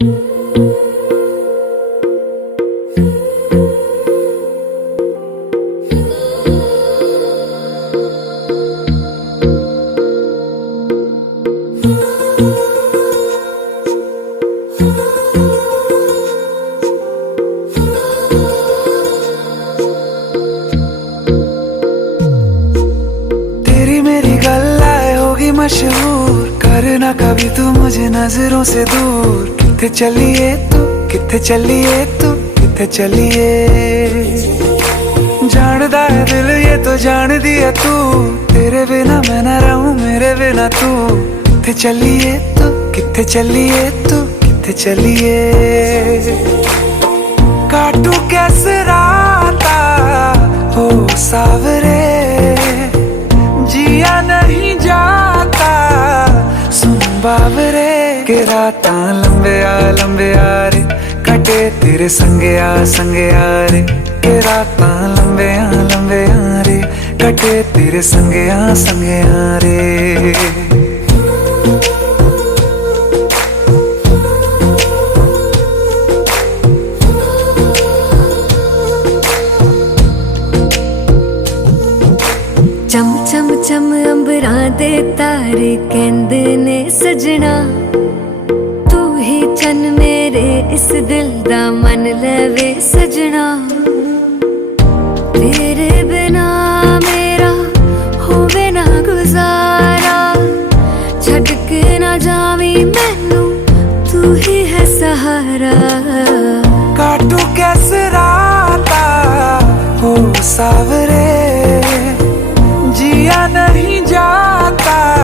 तेरी मेरी गल्लाए होगी मशहूर, करना कभी तू मुझे नजरों से दूर। किथे चलिए तू, किथे चलिए तू, किथे चलिए। जानदा है दिल ये तो जान दिया तू, तेरे बिना मैं ना रहूं मेरे बिना तू। किथे चलिए तू, किथे चलिए तू, किथे चलिए। काटू कैसे राता हो सावरे, जिया नहीं जाता सुन बावरे। के राता लंबे आ रे, कटे तेरे संगे आ रे। के राता लंबे आ रे, कटे तेरे संगे आ रे। चम चम चम अंबरां दे तारे कहंदे ने सजना, तू ही चन मेरे इस दिल दा मन लवे सजना। तेरे बिना मेरा होवे ना गुजारा, छड़ के ना जावी मैनू तू ही है सहारा। काटू कैसे राता हो सावरे, जिया नहीं